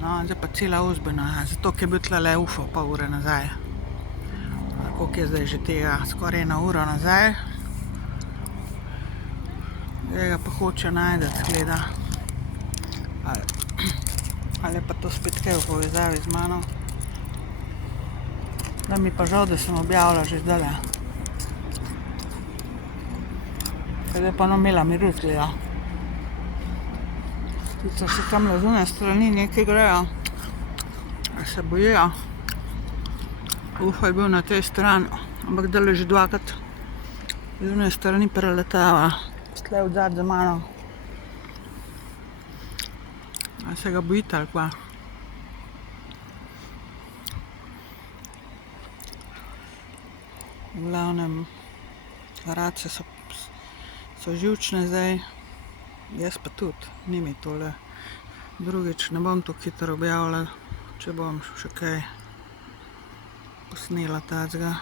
No, zdaj pa cela uzbena, zato ker je bil tlele UFO pol ure nazaj. Koliko je zdaj že tega, skoraj 1 uro nazaj. Zdaj ga pa hoče najti, gleda. Ali je pa to spet kaj v povezavi z mano. Da mi pa žal, da sem objavila že zdajle. Zdaj pa imela miru, gleda. Tudi se tam na zunaj strani nekaj grejo. Se bojijo. UFO je bil na tej strani, ampak zdajle že 2-krat z zunaj strani preletava. Tle odzad za mano. A se ga bojite ali kva? V glavnem, race so živčne zdaj, jaz pa tudi, ni mi tole. Drugič ne bom tako hitro objavila, če bom še kaj posnela tacga.